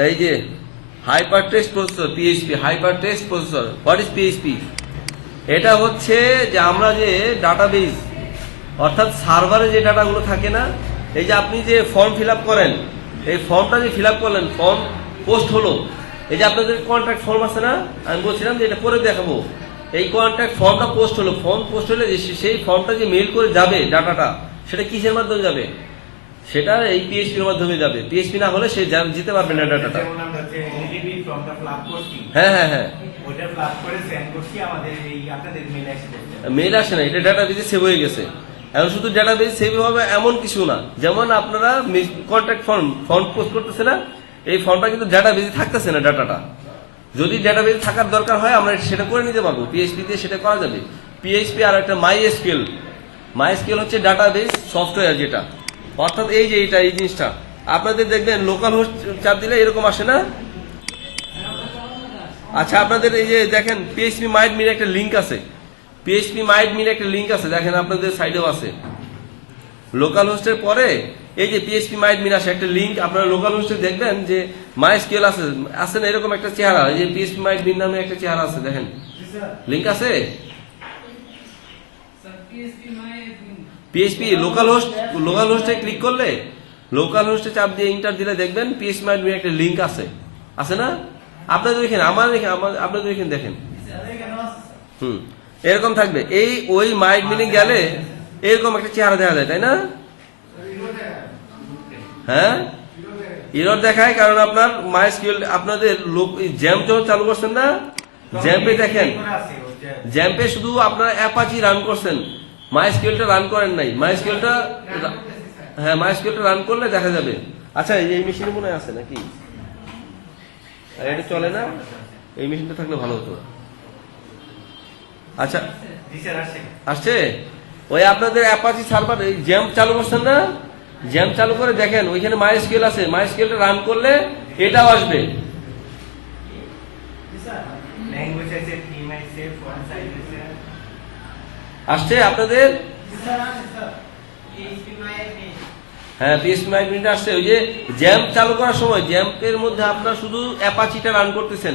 এই যে hyper text processor, PHP hyper text processor. What is PHP? এটা হচ্ছে যে আমরা যে ডাটাবেজ অর্থাৎ সার্ভারে যে ডাটাগুলো থাকে না, এই যে আপনি যে ফর্ম ফিল আপ করেন, এই ফর্মটা যে ফিল আপ করলেন, ফর্ম পোস্ট হলো, এই যে আপনাদের কন্ট্রাক্ট ফর্ম আছে না, আমি বলছিলাম যে এটা করে দেখাবো। এই কন্ট্রাক্ট ফর্মটা পোস্ট হলো, ফর্ম পোস্ট হলে সেই ফর্মটা যে মেইল করে যাবে ডাটাটা, সেটা কিসের মাধ্যমে যাবে? সেটা এই পিএইচপির মাধ্যমে যাবে। পিএইচপি না হলে সে যেতে পারবে না ডাটাটা। হ্যাঁ হ্যাঁ হ্যাঁ, মেইল আসে না, এটা ডাটাবেজে সেভ হয়ে গেছে। এখন শুধু ডাটাবেজ সেভ হবে এমন কিছু না, যেমন আপনারা কন্ট্রাক্ট ফর্ম পোস্ট করতেছে না, এই ফর্মটা কিন্তু ডাটাবেজে থাকতেছে না ডাটাটা। যদি ডাটাবেজে থাকার দরকার হয় আমরা সেটা করে নিতে পারবো, পিএইচপি দিয়ে সেটা করা যাবে। পিএইচপি আর একটা মাইএসকিউএল হচ্ছে ডাটাবেজ সফটওয়্যার যেটা, অর্থাৎ এই যে এটা এই জিনিসটা আপনাদের দেখবেন লোকাল হোস্ট চাপ দিলে এরকম আসে না। আচ্ছা আপনাদের এই যে দেখেন পিএইচপি মাইট মির একটা লিঙ্ক আছে, পিএইচপি মাইট মির একটা লিঙ্ক আছে, দেখেন আপনাদের সাইডেও আছে। লোকাল হোস্টের পরে এই যে পিএইচপি মাইট মির আসে একটা লিঙ্ক, আপনারা লোকাল হোস্টে দেখবেন যে মাইএসকিউএল আছে না, এরকম একটা চেহারা, এই যে পিএইচপি মাইট মির নামে একটা চেহারা আছে, দেখেন লিঙ্ক আছে। পিএইচপি লোকাল হোস্টে ক্লিক করলে, লোকাল হোস্টে চাপ দিয়ে ইন্টার দিলে দেখবেন পিএইচপি মাইট মির একটা লিঙ্ক আছে না আপনাদের এখানে, আপনাদের এখানে দেখেন। এরকম থাকবে, ওই মাইট মিনিং গেলে এরকম একটা চেহারা দেখা যায়, তাই না? হ্যাঁ, এরর দেখায়, কারণ আপনার মাইএসকিউএল আপনাদের জ্যাম্প যখন চালু করছেন না, জ্যাম্পে দেখেন, জ্যাম্পে শুধু আপনারা অ্যাপাচি রান করছেন, মাইএসকিউএলটা রান করেন নাই। মাইএসকিউএলটা রান করলে দেখা যাবে। আচ্ছা এই মেশিনে মনে হয় আছে নাকি? এটা চলে না, এই মেশিনটা থাকলে ভালো হতো। আচ্ছা আসছে, ওই আপনাদের অ্যাপাচি সার্ভার জ্যাম্প চালু করছেন না, জ্যাম্প চালু করে দেখেন ওইখানে মাইএসকিউএল আছে, মাইএসকিউএলটা রান করলে এটাও আসবে। আসছে আপনাদের? হ্যাঁ, পিএইচপি মাইট মিনিট আসছে। ওই যে জ্যাম্প চালু করার সময় জ্যাম্পের মধ্যে আপনারা শুধু অ্যাপাচিটা রান করতেছেন,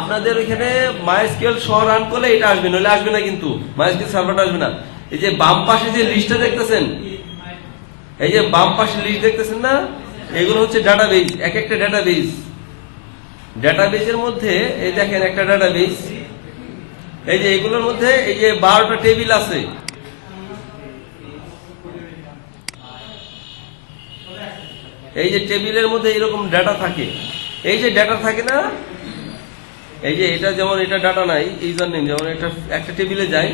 আপনাদের ওইখানে মাইএসকিউএল সহ রান করলে এটা আসবে, নইলে আসবে না, কিন্তু মাইএসকিউএল সার্ভারটা আসবে না। এই যে বাম পাশে যে লিস্টটা দেখতেছেন, এই যে বাম পাশে লিস্ট দেখতেছেন না, এগুলো হচ্ছে ডাটাবেজ, এক একটা ডাটাবেজের মধ্যে এই দেখেন একটা ডাটাবেজ, এই যে এগুলোর মধ্যে এই যে 12টা টেবিল আছে। এই যে টেবিলের মধ্যে এরকম ডাটা থাকে, এই যে ডাটা থাকে না, এই যে এটা যেমন এটা ডাটা নাই, ইউজার নেম যেমন একটা টেবিলে যায়,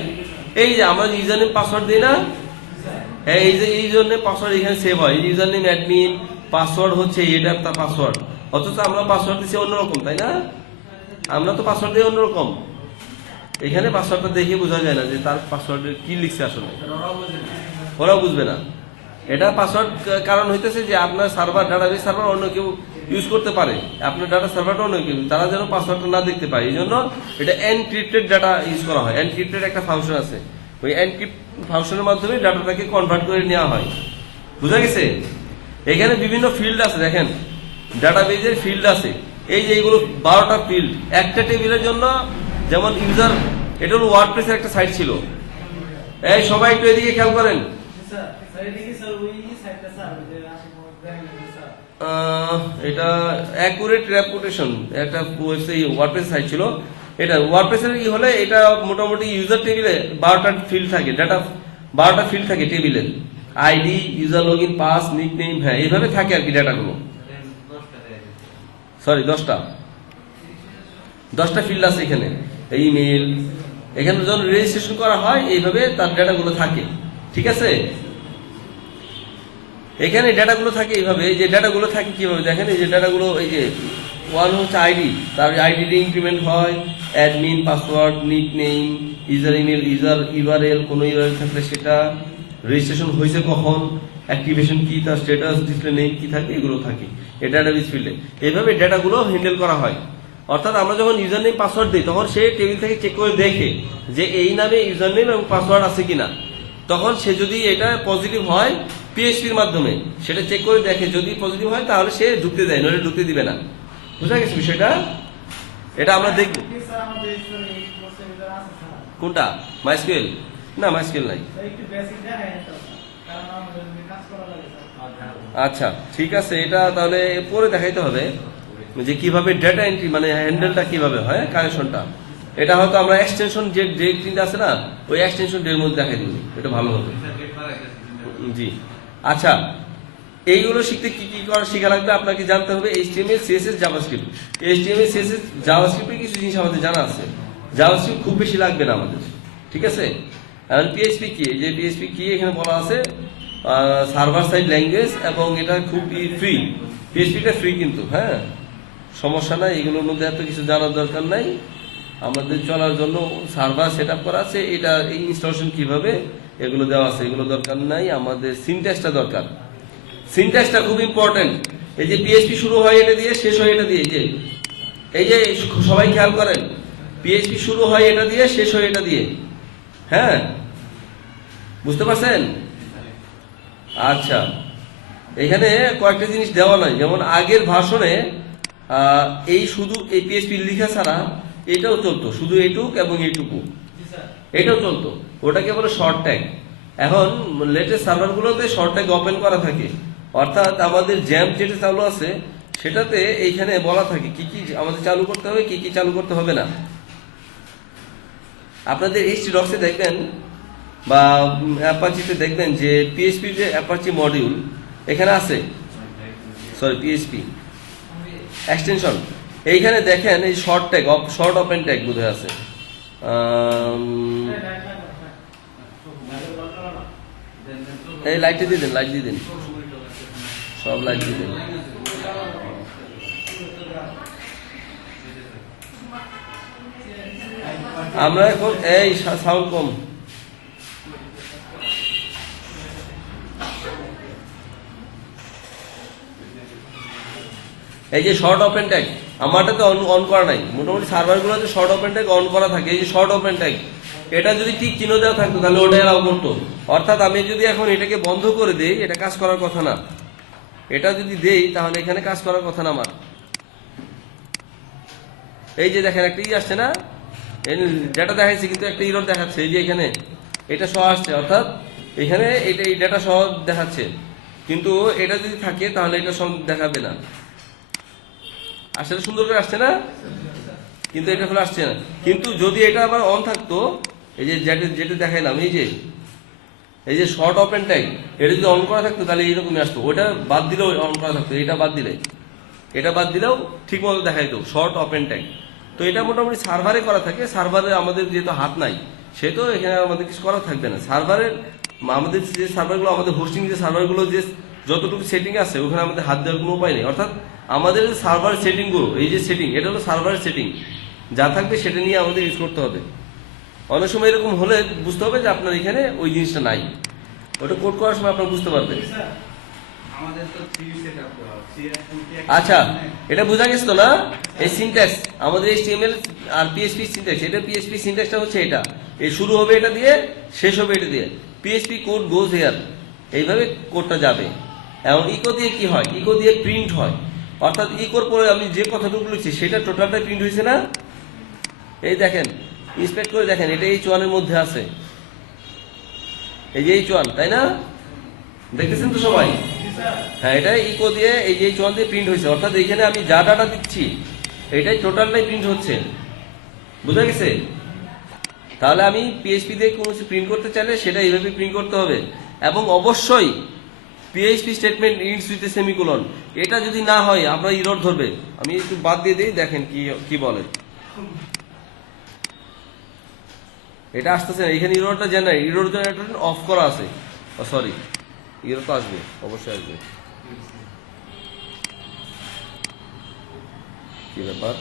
এই যে আমরা ইউজার নেম পাসওয়ার্ড দিই না, এই যে ইউজার নেম পাসওয়ার্ড এখানে সেভ হয়, ইউজার নেম অ্যাডমিন, পাসওয়ার্ড হচ্ছে এটা তার পাসওয়ার্ড, অথচ আমরা পাসওয়ার্ড দিচ্ছি অন্যরকম, তাই না? আমরা তো পাসওয়ার্ড দিই অন্যরকম, এখানে পাসওয়ার্ডটা দেখে বোঝা যায় না যে তার পাসওয়ার্ডে কি লিখছে, আসলে ওরাও বুঝবে না। এটা পাসওয়ার্ড কারণ হইতেছে যে আপনার সার্ভার, ডাটাবেস সার্ভার অন্য কেউ ইউজ করতে পারে, আপনার ডাটা সার্ভারটা অন্য কেউ, তারা যেন পাসওয়ার্ডটা না দেখতে পায়, এই জন্য এটা এনক্রিপ্টেড ডাটা ইউজ করা হয়। এনক্রিপ্টেড একটা ফাংশন আছে, ওই এনক্রিপ্ট ফাংশনের মাধ্যমে ডাটাটাকে কনভার্ট করে নেওয়া হয়। বুঝা গেছে? এখানে বিভিন্ন ফিল্ড আছে, দেখেন ডাটাবেজের ফিল্ড আছে, এই যে এইগুলো 12টা ফিল্ড একটা টেবিলের জন্য। যেমন ইউজার, এটা হলো ওয়ার্ডপ্রেসের একটা সাইট ছিল, এই সবাই একটু এদিকে খেয়াল করেন। এটা অ্যাকুরেট রেপুটেশন একটা ওয়ার্ডপ্রেস সাইট ছিল। এটা ওয়ার্ডপ্রেসের কি হলে এটা মোটামুটি ইউজার টেবিলে 12টা ফিল্ড থাকে, ডাটা 12টা ফিল্ড থাকে টেবিলের, ID, user login, pass, nickname, হ্যাঁ এইভাবে থাকে আর কি ডাটাগুলো। সরি 10টা ফিল্ড আছে এখানে, ইমেল, এখানে যখন রেজিস্ট্রেশন করা হয় এইভাবে তার ডাটাগুলো থাকে, ঠিক আছে? এখানে ডাটাগুলো থাকে এইভাবে, এই যে ডাটাগুলো থাকে কিভাবে দেখেন, এই যে ডাটাগুলো, এই যে ওয়ান হচ্ছে আইডি, তার আইডি ইনক্রিমেন্ট হয়, admin, password, nickname, user email, user URL, কোনো ইউআরএল থাকলে সেটা, রেজিস্ট্রেশন হয়েছে কখন, অ্যাক্টিভেশন কি, তার স্ট্যাটাস, ডিসপ্লে নেম কি থাকে, এগুলো থাকে এই ডাটাবেস ফিল্ডে। এইভাবে ডাটাগুলো হ্যান্ডেল করা হয়। অর্থাৎ আমরা যখন ইউজার নেম পাসওয়ার্ড দিই তখন সে টেবিল থেকে চেক করে দেখে যে এই নামে ইউজার নেম এবং পাসওয়ার্ড আছে কিনা, তখন সে যদি এটা পজিটিভ হয় পিএইচপির মাধ্যমে সেটা চেক করে দেখে, যদি পজিটিভ হয় তাহলে সে ঢুকতে দেয়, নইলে ঢুকতে দিবে না। বুঝা গেছে বিষয়টা? এটা আমরা দেখব। কোনটা? মাইস্কুয়েল? না, মাইস্কুয়েল নাই। আচ্ছা ঠিক আছে, এটা তাহলে পরে দেখাইতে হবে যে কিভাবে ডেটা এন্ট্রি মানে হ্যান্ডেলটা কিভাবে হয়, কানেকশনটা। এটা হয়তো আমরা এক্সটেনশন যে ডেট আছে না, ওই এক্সটেনশন ডের মধ্যে দেখাই দিব, এটা ভালো হবে। জি আচ্ছা, এইগুলো শিখতে কি কি করা শিখা লাগবে আপনাকে জানতে হবে। HTML CSS JavaScript. HTML CSS জাভাস্ক্রিপ্টের কিছু জিনিস আমাদের জানা আছে, জাভাস্ক্রিপ্ট খুব বেশি লাগবে না আমাদের, ঠিক আছে। এখন PHP কি, এই যে PHP কি এখানে বলা আছে, সার্ভার সাইড ল্যাঙ্গুয়েজ, এবং এটা খুব ফ্রি। PHPটা ফ্রি কিন্তু, হ্যাঁ সমস্যা নাই, এগুলোর মধ্যে এত কিছু জানার দরকার নাই। আমাদের চলার জন্য সার্ভার সেট আপ করা আছে, এটা এই ইনস্টলেশন কিভাবে এগুলো দেওয়া আছে, এগুলো দরকার নাই। আমাদের সিনট্যাক্সটা দরকার, সিনট্যাক্সটা খুব ইম্পর্টেন্ট। এই যে PHP শুরু হয় এটা দিয়ে, শেষ হয় এটা দিয়ে, এই যে সবাই খেয়াল করেন, PHP শুরু হয় এটা দিয়ে, শেষ হয় এটা দিয়ে, হ্যাঁ বুঝতে পারছেন? আচ্ছা, এখানে কয়েকটা জিনিস দেওয়া নাই, যেমন আগের ভার্সনে এই শুধু এই PHP লেখা ছাড়া এটাও চলতো, শুধু এইটুক এবং এইটুকু, এটাও চলতো, ওটাকে বলে শর্ট ট্যাগ। এখন লেটেস্ট সার্ভারগুলোতে শর্ট ট্যাগ ওপেন করা থাকে, অর্থাৎ আমাদের জ্যাম্প যেটা চালু আছে সেটাতে এইখানে বলা থাকে কি কি আমাদের চালু করতে হবে, কি কি চালু করতে হবে না। আপনাদের HTDocs এ দেখবেন বা অ্যাপাচিতে দেখবেন যে PHP যে অ্যাপাচি মডিউল এখানে আছে, সরি PHP এক্সটেনশন, এইখানে দেখেন এই short tag, short open tag বোধহয় আছে। এই লাইট দিয়ে দেন, লাইট দিয়ে দেন, সব লাইট দিয়ে দেন। আমরা এখন এই সাউন্ড কম, এই যে শর্ট ওপেন ট্যাগ আমারটাতে অন করা নাই, মোটামুটি সার্ভারগুলোতে শর্ট ওপেন ট্যাগ অন করা থাকে। এই যে শর্ট ওপেন ট্যাগ, এটা যদি ঠিক চিহ্ন দেওয়া থাকতো তাহলে ওটা এলাও করতো। অর্থাৎ আমি যদি এখন এটাকে বন্ধ করে দেই, এটা কাজ করার কথা না, এটা যদি দেই তাহলে এখানে কাজ করার কথা না আমার। এই যে দেখেন একটা আসছে না, ডেটা দেখাচ্ছে কিন্তু একটা ইরর দেখাচ্ছে, এই যে এখানে এটা সহ আসছে, অর্থাৎ এখানে এটা এই ডেটা সহ দেখাচ্ছে, কিন্তু এটা যদি থাকে তাহলে এটা সব দেখাবে না। আসলে সুন্দর করে আসছে না, কিন্তু এটা ফলে আসছে না। কিন্তু যদি এটা আবার অন থাকতো, এই যে যেটা দেখাইলাম, এই যে শর্ট ওপেন ট্যাগ, এটা যদি অন করা থাকতো তাহলে এইরকমই আসতো। ওটা বাদ দিলেও অন করা থাকতো, এটা বাদ দিলেও ঠিক মতো দেখাইতো শর্ট ওপেন ট্যাগ। তো এটা মোটামুটি সার্ভারে করা থাকে, সার্ভারে আমাদের যেহেতু হাত নাই সেহেতু এখানে আমাদের কিছু করা থাকবে না। সার্ভারের আমাদের যে সার্ভারগুলো, আমাদের হোস্টিং যে সার্ভারগুলো যে যতটুকু সেটিং আছে ওখানে আমাদের হাত দেওয়ার কোনো উপায় নেই। অর্থাৎ আমাদের সার্ভার সেটিংগুলো, এই যে সেটিং, এটা হলো সার্ভারের সেটিং, যা থাকবে সেটা নিয়ে আমাদের ইউজ করতে হবে। অনেক সময় এরকম হলে বুঝতে হবে যে আপনার এখানে ওই জিনিসটা নাই, ওটা কোড করার সময় আপনার বুঝতে পারবেন। আচ্ছা, এটা বোঝা গেছে তো না? এই সিনট্যাক্স আমাদের HTML আর PHP সিনট্যাক্স, এটা PHP সিনট্যাক্সটা হচ্ছে এটা, এই শুরু হবে এটা দিয়ে, শেষ হবে এটা দিয়ে। PHP কোড গোজ হেয়ার, এইভাবে কোডটা যাবে। এবং ইকো দিয়ে কি হয়, ইকো দিয়ে প্রিন্ট হয়, অর্থাৎ ইকোর পরে আমি যে কথাটুকু লিখছি সেটা টোটালটা প্রিন্ট হয়েছে না। এই দেখেন, ইন্সপেক্ট করে দেখেন, এটা H1 এর মধ্যে আছে, এই যে H1, তাই না? দেখতেছেন তো সবাই? হ্যাঁ, এটা ইকো দিয়ে এই যে H1 দিয়ে প্রিন্ট হয়েছে, অর্থাৎ এখানে আমি যা ডাটা দিচ্ছি এটাই টোটালটাই প্রিন্ট হচ্ছে। বুঝা গেছে? তাহলে আমি PHP দিয়ে কোনো কিছু প্রিন্ট করতে চাইলে সেটা এইভাবে প্রিন্ট করতে হবে। এবং অবশ্যই PHP statement ends with a semicolon, এটা যদি না হয় আপনার ইরর ধরবে। আমি একটু বাদ দিয়ে দিই, দেখেন কি বলে। এটা আসতেছে না, এখানে ইরোরটা জেনারেট, ইরোর জেনারেটর অফ করা আছে। সরি, ইরোর তো আসবে, অবশ্যই আসবে। কি ব্যাপার?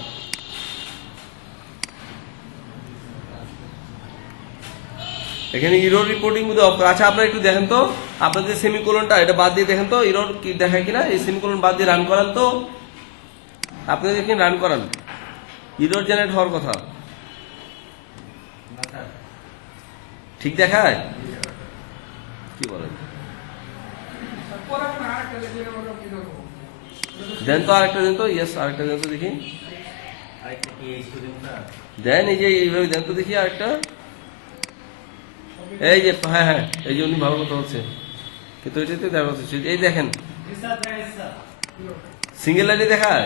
এখানে ইরোর রিপোর্টিং মধ্যে অফ করা। আচ্ছা, আপনারা একটু দেখেন তো আপনাদের সেমিকোলনটা, এটা বাদ দিয়ে দেখেন তো ইরোর কি দেখায় কিনা। এই সেমিকোলন বাদ দিয়ে রান করান তো, আপনাদের এখানে রান করান, ইরোর জেনারেট হওয়ার কথা ঠিক দেখায়? কি বলেন? দেন তো আরেকটা, দেন তো, ইয়েস আরেকটা দেন তো দেখি, দেন এই যে এইভাবে দেন তো দেখি আরেকটা। এই যে হ্যাঁ হ্যাঁ, এই যে উনি ভালো কথা হচ্ছে, কিন্তু এটাতে দেখা হচ্ছে। এই দেখেন সিঙ্গেল লাইনে দেখায়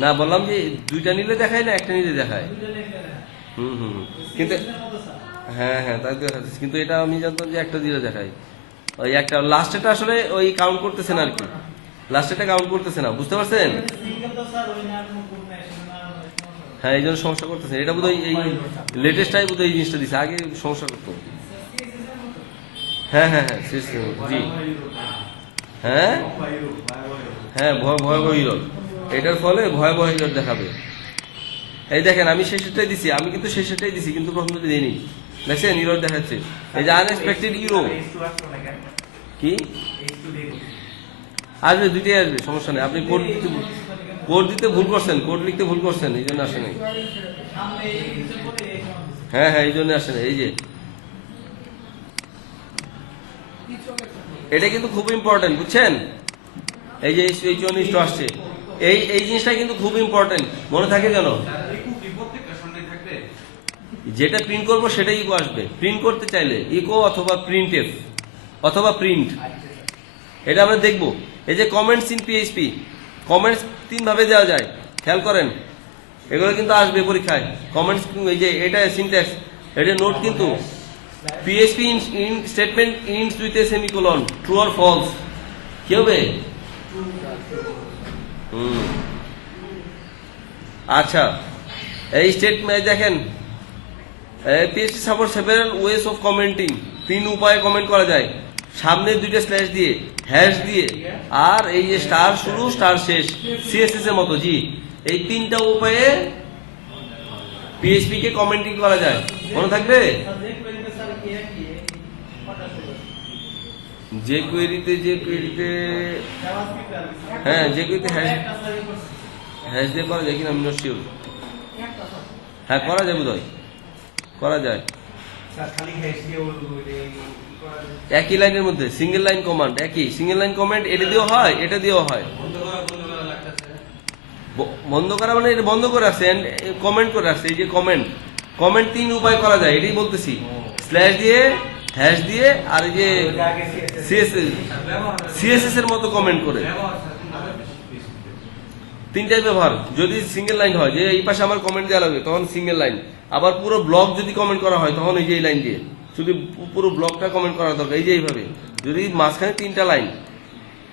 না, বললাম যে দুইটা নিলে দেখায় না একটা নিলে দেখায়। হুম, কিন্তু হ্যাঁ হ্যাঁ তাই তো দেখাচ্ছে, কিন্তু এটা আমি জানতাম যে একটা দিলে দেখায়। ওই একটা লাস্টেটা আসলে ওই কাউন্ট করতেছে না আর কি, লাস্টেটা কাউন্ট করতেছে না, বুঝতে পারছেন? হ্যাঁ এই জন্য সমস্যা করতেছে, এটা বোধহয় এই লেটেস্টটাই বোধহয় এই জিনিসটা দিচ্ছে, আগে সমস্যা করতো। হ্যাঁ হ্যাঁ হ্যাঁ জি হ্যাঁ হ্যাঁ, ভয়াবহ ইরর, এটার ফলে ভয়াবহ ইরর দেখাবে। এই দেখেন আমি শেষেরটাই দিছি, আমি কিন্তু শেষেরটাই দিছি, কিন্তু প্রথমটা দিইনি, দেখছেন ইরর দেখাচ্ছে। এই যে আনএক্সপেক্টেড ইরো, কি আসবে, দুইটাই আসবে, সমস্যা নেই। আপনি কোড দিতে ভুল করছেন, কোড লিখতে ভুল করছেন, এই জন্য আসে নাই। হ্যাঁ হ্যাঁ এই জন্য আসে নাই। এই যে এটা কিন্তু খুব ইম্পর্টেন্ট, বুঝছেন? এই যে H1 আসছে, এই জিনিসটা কিন্তু খুব ইম্পর্টেন্ট, মনে থাকে যেন। যেটা প্রিন্ট করবো সেটাই ইকো আসবে, প্রিন্ট করতে চাইলে ইকো অথবা প্রিন্টএফ অথবা প্রিন্ট, এটা আমরা দেখবো। এই যে কমেন্টস ইন পিএইচপি, কমেন্টস 3 ভাবে দেওয়া যায়, খেয়াল করেন, এগুলো কিন্তু আসবে পরীক্ষায়। কমেন্টস, এই যে এটা সিনট্যাক্স, এটা নোট কিন্তু PHP in statement ends with a semicolon, true or false, কি হবে? আচ্ছা, এই স্টেটমেন্ট দেখেন, PHP support several ways of commenting, 3 উপায়ে কমেন্ট করা যায়, সামনে 2টা স্ল্যাশ দিয়ে, হ্যাশ দিয়ে, আর এই যে স্টার শুরু স্টার শেষ, সিএসএস এর মতো। জি, এই 3টা উপায়ে পিএইচপি কে কমেন্টিং করা যায়, মনে থাকবে? যে কোয়েরিতে হ্যাঁ, যে কোয়েরিতে হ্যাশ দিয়ে করা যায় কিনা আমি নট শিওর। হ্যাঁ করা যায়, বোধহয় করা যায়। একই লাইনের মধ্যে সিঙ্গেল লাইন কমান্ড, একই সিঙ্গেল লাইন কমান্ড, এটা দিয়েও হয় এটা দিয়েও হয়। বন্ধ করা মানে এটা বন্ধ করে আসছে, কমেন্ট করে আসছে। এই যে কমেন্ট 3 উপায় করা যায়, এটাই বলতেছি, স্ল্যাশ দিয়ে, হ্যাশ দিয়ে, আর এই যে সিএসএস এর মতো কমেন্ট করে। 3টাই ব্যবহার। যদি সিঙ্গেল লাইন হয়, যে এই পাশে আমার কমেন্ট দেওয়া লাগবে, তখন সিঙ্গেল লাইন। আবার পুরো ব্লক যদি কমেন্ট করা হয়, তখন এই যে এই লাইন দিয়ে, যদি পুরো ব্লকটা কমেন্ট করা দরকার, এই যে এইভাবে। যদি মাঝখানে 3টা লাইন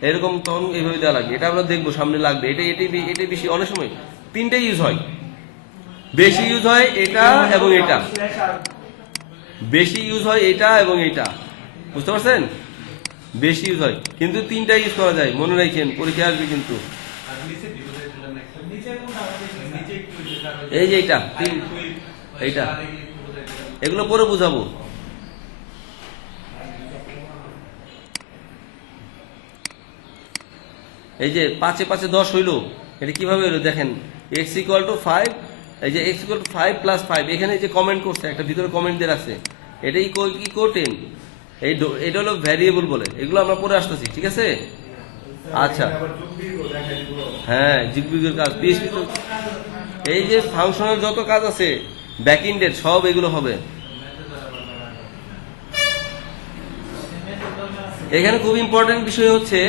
এরকম, তখন এইভাবে দেওয়া লাগবে। এটা আমরা দেখবো সামনে লাগবে। এটাই বেশি, অনেক সময় 3টাই ইউজ হয়, বেশি ইউজ হয় এটা এবং এটা, বেশি ইউজ হয় এটা এবং এটা, বুঝতে পারছেন? বেশি ইউজ হয়, কিন্তু 3টাই ইউজ করা যায়, মনে রাখেন, পরীক্ষা আসবে কিন্তু। এই যে এইটা এগুলো পরে বুঝাবো। এই যে 5 এ 5 10 হইলো, এটা কিভাবে হলো দেখেন, x=5, এই যে x=5 + 5, এখানে যে কমেন্ট করছে, একটা ভিতরে কমেন্ট দিয়ে রাখছে, এটা ইকো 10, এটা হলো ভ্যারিয়েবল বলে, এগুলো আমরা পরে আসতেছি, ঠিক আছে? আচ্ছা, হ্যাঁ জিগবিগের কাজ, পিএইচপি তো এই যে ফাংশনাল যত কাজ আছে ব্যাকএন্ডের, সব এগুলো হবে। এখানে খুব ইম্পর্টেন্ট বিষয় হচ্ছে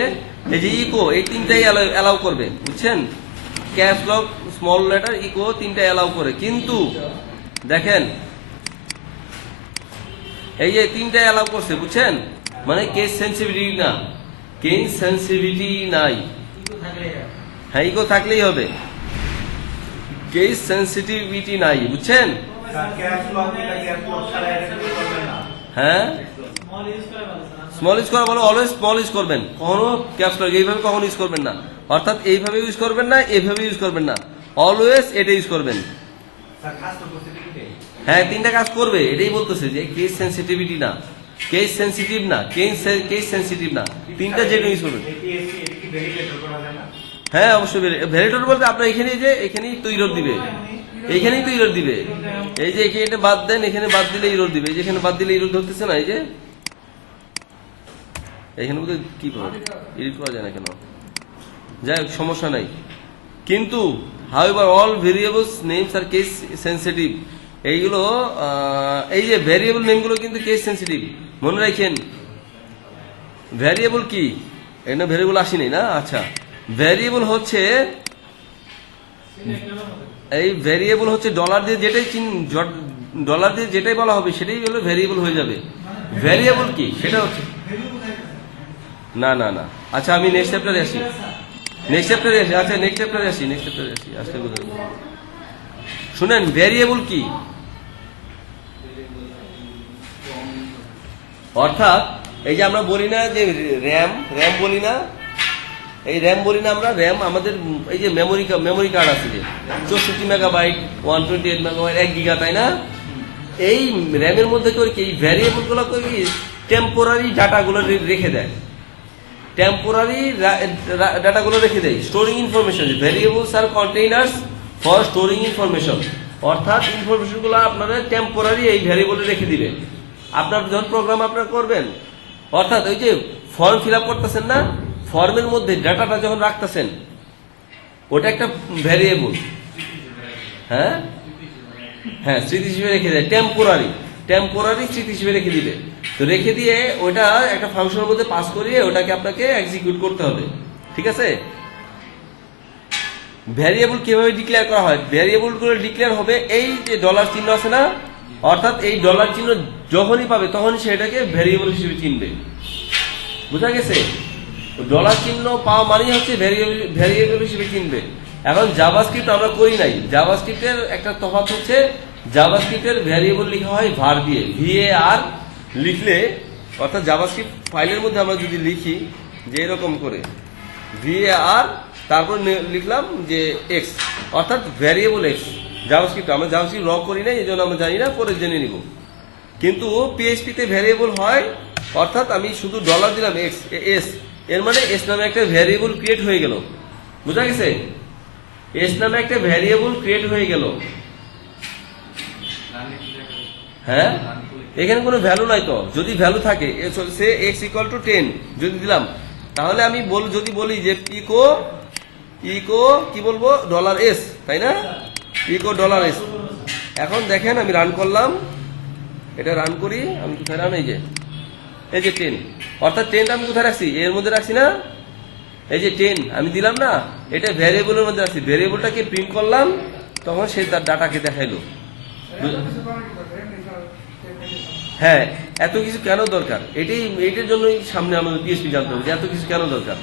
এই যে ইকো, এই 3টাই অ্যালাউ করবে, বুঝছেন? Caps lock, small letter, echo 3টাই অ্যালাউ করে, কিন্তু দেখেন এই যে 3টাই অ্যালাউ করছে, বুঝছেন? মানে কেস সেন্সিটিভিটি না, কেস সেন্সিটিভিটি নাই। হ্যাঁ ইকো থাকলেই হবে, কেস সেন্সিটিভিটি নাই, বুঝছেন? হ্যাঁ স্মল ইউজ করা বলো, অলওয়েজ স্মল ইউজ করবেন, কখনো ক্যাপস লক এইভাবে কখনো ইউজ করবেন না, অর্থাৎ এইভাবে ইউজ করবেন না, এইভাবে ইউজ করবেন না, অলওয়েজ এটা ইউজ করবেন। হ্যাঁ 3টা কাজ করবে, এটাই বলতেছে যে কেস সেন্সিটিভিটি না, কেস সেন্সিটিভ না, কেস সেন্সিটিভ না, 3টা যেটা ইউজ করবেন। হ্যাঁ অবশ্যই ভ্যালিডেটর বলতে আপনার এখানে যে এখানেই তো ইরর দিবে, এইখানেই তো ইরর দিবে। এই যে এখানে বাদ দেন, এখানে বাদ দিলে ইরর দিবে, যেখানে বাদ দিলে ইরর ধরতেছে না, এই যে এখানে মধ্যে কি এডিট করা যায় না কেন, যাই হোক সমস্যা নাই। কিন্তু however all variables names are case sensitive, এইগুলো এই যে ভ্যারিয়েবল নেমগুলো কিন্তু কেস সেন্সিটিভ, মনে রাখেন। ভ্যারিয়েবল কি, এখানে ভ্যারিয়েবল আসেনি না? আচ্ছা, ভ্যারিয়েবল হচ্ছে এই ভ্যারিয়েবল হচ্ছে ডলার দিয়ে যেটাই বলা হবে সেটাই হলো ভ্যারিয়েবল হয়ে যাবে। ভ্যারিয়েবল কি সেটা হচ্ছে না না না। আচ্ছা আমি নেক্সট চ্যাপ্টারে আসি, আচ্ছা নেক্সট চ্যাপ্টারে আসি আজকে বুঝাবো। শুনেন ভ্যারিয়েবল কি, অর্থাৎ এই যে আমরা বলি না যে র্যাম বলি না, এই র্যাম বলি না আমরা, র্যাম আমাদের এই যে মেমোরি কার্ড আছে যে 64 মেগাবাইট 128 মেগাবাইট 1 গিগা, তাই না? এই র্যামের মধ্যে করে কি ভ্যারিয়েবল গুলো করে কি টেম্পোরারি ডাটাগুলো রেখে দেয়, storing information. Variables are containers for storing information, অর্থাৎ ইনফরমেশন গুলো আপনারা টেম্পোরারি এই ভ্যারিয়েবলে রেখে দিবে। আপনার যখন প্রোগ্রাম আপনার করবেন, অর্থাৎ ওই যে ফর্ম ফিল আপ করতেছেন না, ফর্মের মধ্যে ডাটাটা যখন রাখতেছেন ওটা একটা ভ্যারিয়েবল, হ্যাঁ হ্যাঁ, স্মৃতি হিসেবে রেখে দেয়, টেম্পোরারি স্মৃতি হিসেবে রেখে দিবে। তো রেখে দিয়ে ওটা একটা ফাংশনের মধ্যে পাস করিয়ে ওটাকে আপনাকে এক্সিকিউট করতে হবে, ঠিক আছে? ভ্যারিয়েবল কিভাবে ডিক্লেয়ার করা হয়? ভ্যারিয়েবল গুলো ডিক্লেয়ার হবে এই যে ডলার চিহ্ন আছে না, অর্থাৎ এই ডলার চিহ্ন যখনই পাবে তখনই সেটাকে ভ্যারিয়েবল হিসেবে চিনবে, বুঝা গেছে? ডলার চিহ্ন পাওয়া মানেই হচ্ছে ভ্যারিয়েবল হিসেবে চিনবে। এখন জাভাস্ক্রিপ্ট আমরা করি নাই, জাভাস্ক্রিপ্টের একটা তফাৎ হচ্ছে, জাভাস্ক্রিপ্টের ভ্যারিয়েবল লেখা হয় var দিয়ে, var লিখলে, অর্থাৎ জাভাস্ক্রিপ্ট ফাইলের মধ্যে আমরা যদি লিখি যে এরকম করে var, তারপর লিখলাম যে x, অর্থাৎ ভ্যারিয়েবল x। জাভাস্ক্রিপ্ট আমরা জাভাস্ক্রিপ্ট র করি না, এই জন্য আমরা জানি না, পরে জেনে নিব। কিন্তু পিএইচপিতে ভ্যারিয়েবল হয়, অর্থাৎ আমি শুধু ডলার দিলাম এস, এর মানে এস নামে একটা ভ্যারিয়েবল ক্রিয়েট হয়ে গেল, বুঝা গেছে? এস নামে একটা ভ্যারিয়েবল ক্রিয়েট হয়ে গেল। হ্যাঁ, এখানে কোনো ভ্যালু নাই তো, যদি ভ্যালু থাকে সে এক্স ইকুয়াল টু 10 যদি দিলাম, তাহলে আমি যদি বলি যে ইকো কি বলবো, ডলার এস, তাই না? Echo dollar s. এখন দেখেন আমি রান করলাম, এটা রান করি, আমি কোথায় রান, এই যে 10, অর্থাৎ 10টা আমি কোথায় রাখছি, এর মধ্যে রাখছি না, এই যে 10 আমি দিলাম না, এটা ভ্যারিয়েবলের মধ্যে রাখছি, ভ্যারিয়েবলটাকে প্রিন্ট করলাম, তখন সে তার ডাটাকে দেখাইলো। হ্যাঁ, এত কিছু কেন দরকার, এইটার জন্যই সামনে আমাদের পিএইচপি জানতে হবে যে এত কিছু কেন দরকার।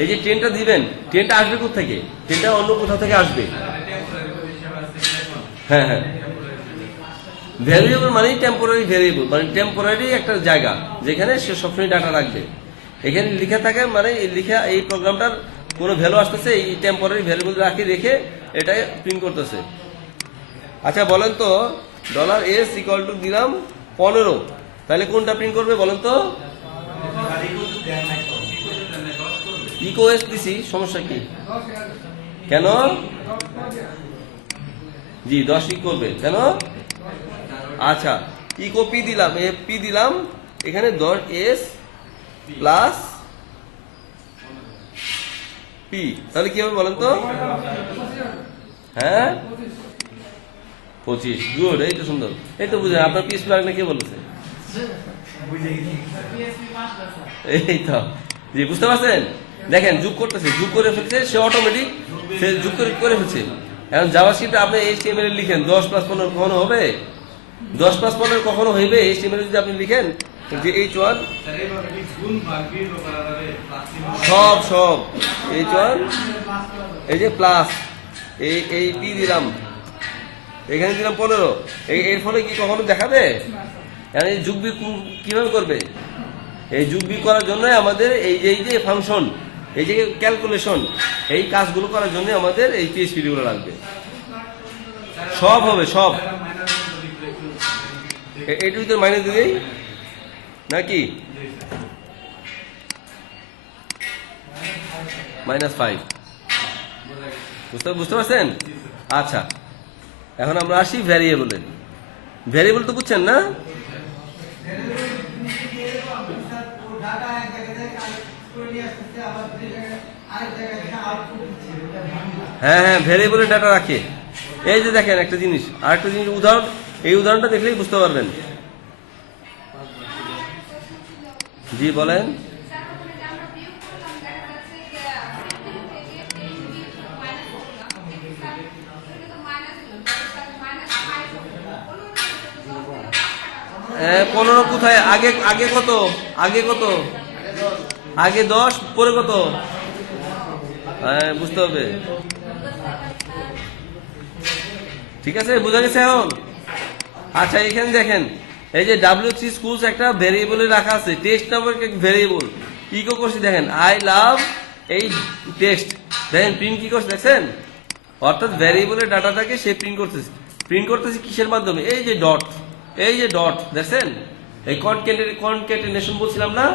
এই যে 10টা দিবেন, 10টা আসবে কোথা থেকে, 10টা অন্য কোথাও থেকে আসবে। হ্যাঁ হ্যাঁ, ভ্যারিয়েবল মানেই টেম্পোরারি ভ্যারিয়েবল, মানে টেম্পোরারি একটা জায়গা যেখানে সে সবসময় ডাটা রাখবে। এখানে লিখা থাকে মানে এই প্রোগ্রামটার কোনো ভ্যালু আসতেছে, এই টেম্পোরারি ভ্যারিয়েবল রেখে এটা প্রিন্ট করতেছে। আচ্ছা বলেন তো, ডলার এস ইকুয়াল টু দিলাম 15, তাহলে কোনটা প্রিন্ট করবে বলেন তো? ইকো এস দিছি, সমস্যা কি, কেন? জি 10 করবে কেন? আচ্ছা, ইকো পি দিলাম, পি দিলাম, এখানে 10 এস প্লাস পি, তাহলে কি হবে বলেন তো? হ্যাঁ 25, গুড, এই তো সুন্দর, এই তো বুঝলেন। আপনার পিএস প্লাগ না কে বলেছে? এই তো, জি বুঝতে পারছেন? দেখেন যোগ করতেছে, যোগ করে ফেলছে সে, অটোমেটিক সে যোগ করে ফেলছে। এখন জাভাস্ক্রিপ্টে আপনি এইচটিএমএল লিখেন 10 + 15 কখনো হবে? 10 + 15 কখনো হইবে? এইচটিএমএল যদি আপনি লিখেন যে H1 সব H1, এই যে প্লাস এই পি দিলাম, এখানে দিলাম 15, এর ফলে কি কখনো দেখাবে? এই যোগ বিয়োগ কিভাবে করবে? এই যোগ বিয়োগ করার জন্য আমাদের এই যে ফাংশন, এই যে ক্যালকুলেশন, এই কাজগুলো করার জন্য আমাদের এই পিএইচপি গুলো লাগবে। সব হবে, সব এটার ভিতরে মাইনাস দিলেই নাকি -5, বুঝতে পারছেন? আচ্ছা, এখন আমরা আসি ভ্যারিয়েবলে। ভ্যারিয়েবল তো বুঝছেন না? হ্যাঁ হ্যাঁ, ভেরিয়েবলের ডাটা রাখে। এই যে দেখেন একটা জিনিস, আরেকটা জিনিস উদাহরণ, এই উদাহরণটা দেখলেই বুঝতে পারবেন। জি বলেন। হ্যাঁ, 15 কোথায়? আগে আগে কত? আগে কত? আগে 10, পরে কত? হ্যাঁ, বুঝতে হবে। ঠিক আছে, বোঝা গেছে এখন? আচ্ছা, এখানে দেখেন এই যে W3 স্কুলস একটা ভেরিয়েবলে রাখা আছে, টেস্ট নামক এক ভেরিয়েবল। ইকো করছি, দেখেন আই লাভ এই টেস্ট। দেখেন প্রিন্ট কি করছে দেখছেন? অর্থাৎ ভেরিয়েবলের ডাটাটাকে সে প্রিন্ট করতেছে কিসের মাধ্যমে? এই যে ডট, এই যে ডট দেখছেন? এই কনক্যাটেনেশন বলছিলাম না?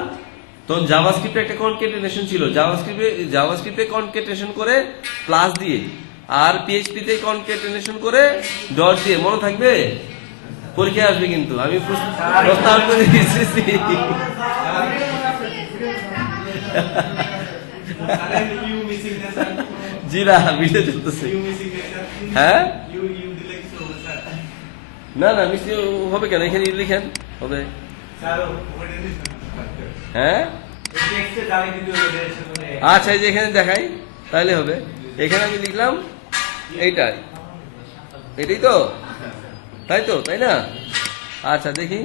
তো জাভাস্ক্রিপ্টে একটা কনক্যাটেনেশন ছিল, জাভাস্ক্রিপ্টে কনক্যাটেনেশন করে প্লাস দিয়ে, আর PHP তে কনক্যাটেনেশন করে ডট দিয়ে। মনে থাকবে? পরীক্ষায় আসবে কিন্তু, আমি প্রস্তাব করে দিয়েছি। জি না, ভিডিও চলতেছে। হ্যাঁ, না না, মিষ্টি হবে কেন? এখানে লিখেন হবে। হ্যাঁ, আচ্ছা, এই যে এখানে দেখাই তাহলে হবে। এখানে আমি লিখলাম এইটাই, এটাই তো, তাই তো, তাই না? আচ্ছা দেখি,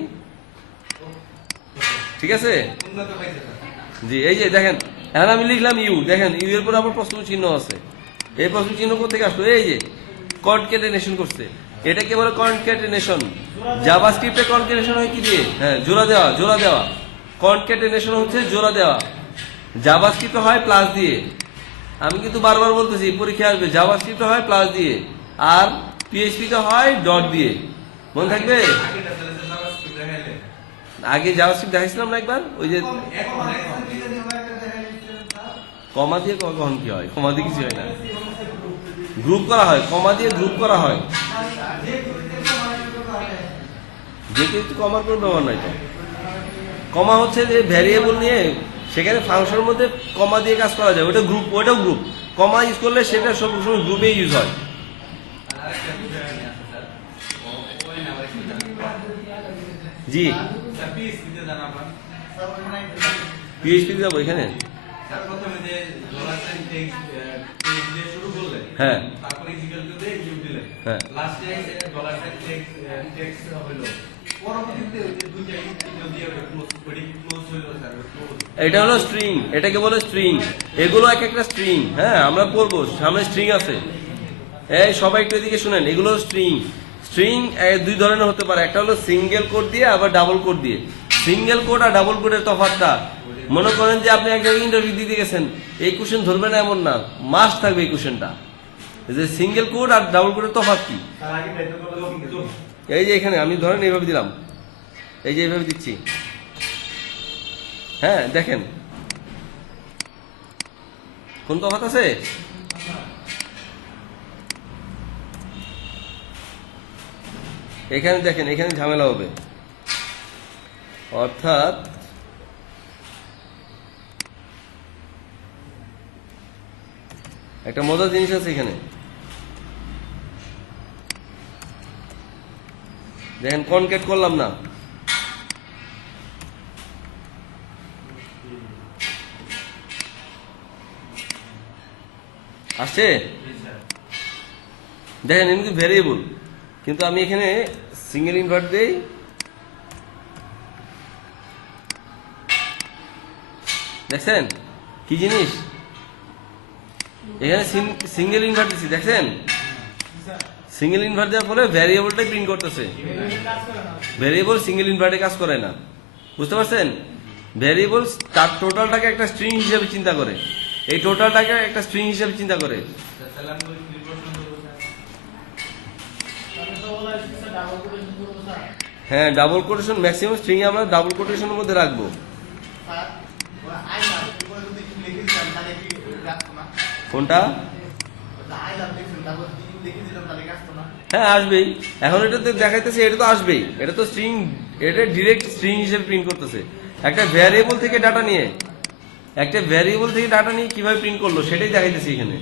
ঠিক আছে। জি, এই যে দেখেন, এখন আমি লিখলাম ইউ, দেখেন ইউ এর পর আবার প্রশ্ন চিহ্ন আছে। এই প্রশ্ন চিহ্ন কোথেকে আসলো? এই যে কনক্যাটেনেশন করছে, এটাকে বলে কনক্যাটেনেশন। জাভাস্ক্রিপ্টে কনক্যাটেনেশন হয় কি দিয়ে? হ্যাঁ, জোড়া দেওয়া, জোড়া দেওয়া। কনক্যাটেনেশন হচ্ছে জোড়া দেওয়া। জাভাস্ক্রিপ্টে হয় প্লাস দিয়ে। আমি কিন্তু বারবার বলতেছি, পরীক্ষা আসবে, জাভাস্ক্রিপ্টে হয় প্লাস দিয়ে, আর PHP তে হয় ডট দিয়ে। মনে থাকবে? আগে জাভাস্ক্রিপ্ট দেখাইছিলাম না একবার, ওই যে কমা দিয়ে কখন কি হয়? কমা দিয়ে কিছু হয় না, গ্রুপ করা হয়, কমা দিয়ে গ্রুপ করা হয়। যে কেউ কমার কোনো ব্যবহার নাই তো। কমা হচ্ছে যে ভ্যারিয়েবল নিয়ে সেখানে ফাংশনের মধ্যে কমা দিয়ে কাজ করা যায়, ওটা গ্রুপ, ওটাও গ্রুপ। কমা ইউজ করলে সেটা সবসময় গ্রুপে ইউজ হয়। জি, PHP যাবো এখানে। হ্যাঁ, হ্যাঁ, এটা হলো স্ট্রিং, এটাকে বলে স্ট্রিং। এগুলো এক একটা স্ট্রিং। হ্যাঁ, আমরা পড়বো, সামনে স্ট্রিং আছে। এই সবাই একটু এদিকে শুনেন, এগুলো স্ট্রিং। স্ট্রিং দুই ধরনের হতে পারে, একটা হলো সিঙ্গেল কোড দিয়ে, আবার ডাবল কোড দিয়ে। সিঙ্গেল কোড আর ডাবল কোডের তফাৎটা, মনে করেন যে আপনি একটা ইন্টারভিউ দিতে গেছেন, এই কোশ্চেন ধরবে না এমন না, মাস্ট থাকবে এই কোশ্চেনটা। যে সিঙ্গেল কোড আর ডাবল কোডের তফাৎ কি? এই যে এখানে আমি ধরেন এইভাবে দিলাম, এই যে এইভাবে দিচ্ছি। হ্যাঁ, দেখেন কোন তফাৎ আছে? এখানে দেখেন, এখানে ঝামেলা হবে। অর্থাৎ একটা মজার জিনিস আছে এখানে, দেখেন কনক্যাট করলাম না, আসছে? দেখেন এমনি ভেরিয়েবল, কিন্তু আমি এখানে সিঙ্গেল ইনভার্ট দেই। দেখছেন কি জিনিস? এখানে সিঙ্গেল ইনভার্ট দিচ্ছি, দেখছেন? সিঙ্গেল ইনভার্ট দেওয়ার ফলে ভ্যারিয়েবলটাই প্রিন্ট করতেছে। ভ্যারিয়েবল সিঙ্গেল ইনভার্টে কাজ করে না, বুঝতে পারছেন? ভ্যারিয়েবল তার টোটালটাকে একটা স্ট্রিং হিসেবে চিন্তা করে, এই টোটালটাকে একটা স্ট্রিং হিসেবে চিন্তা করে। হ্যাঁ, ডাবল কোটেশন, ম্যাক্সিমাম স্ট্রিং আমরা ডাবল কোটেশনের মধ্যে রাখবো। কোনটা? হ্যাঁ, আসবেই। এখন এটা তো দেখাইতেছে, এটা তো আসবেই, এটা তো স্ট্রিং, এটা ডিরেক্ট স্ট্রিং হিসেবে প্রিন্ট করতেছে একটা ভ্যারিয়েবল থেকে ডাটা নিয়ে। একটা ভ্যারিয়েবল থেকে ডাটা নিয়ে কিভাবে প্রিন্ট করলো সেটাই দেখাইতেছি এখানে।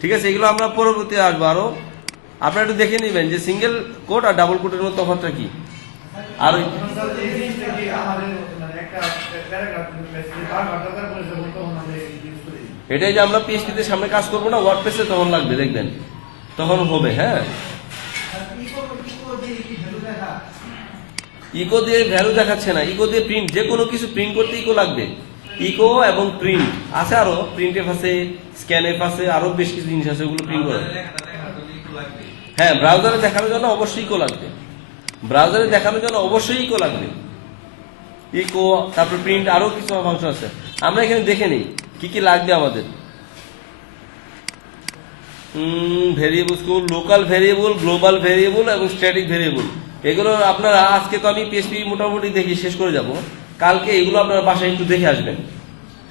ঠিক আছে, এগুলো আমরা পরবর্তী আসবো আরো। আপনারা একটু দেখে নেবেন যে সিঙ্গেল কোড আর ডাবল কোডের মধ্যে তফাৎটা কি। আর এটাই যে আমরা পিএইচপিতে সামনে কাজ করবো না, ওয়ার্ডপ্রেসে তখন লাগবে, দেখবেন তখন হবে। হ্যাঁ, ইকো দিয়ে ভ্যালু দেখাচ্ছে না, ইকো দিয়ে প্রিন্ট, যে কোনো কিছু প্রিন্ট করতে ইকো লাগবে। ইকো এবং প্রিন্ট আছে, আরো প্রিন্ট এফ আছে, স্ক্যান এফ আছে, আরো বেশ কিছু জিনিস আছে, ওগুলো প্রিন্ট করে। হ্যাঁ, ব্রাউজারে দেখানোর জন্য অবশ্যই ইকো লাগবে, ব্রাউজারে দেখানোর জন্য অবশ্যই ইকো লাগবে, ইকো, তারপর প্রিন্ট, আরো কিছু ফাংশন আছে। আমরা এখানে দেখে নিই কি কি লাগবে আমাদের। Variable, local variable, global variable এবং স্ট্যাটিক ভেরিয়েবল, এগুলো আপনারা আজকে তো আমি পিএইচপি মোটামুটি দেখি শেষ করে যাব, কালকে এগুলো আপনারা বাসায় একটু দেখে আসবেন।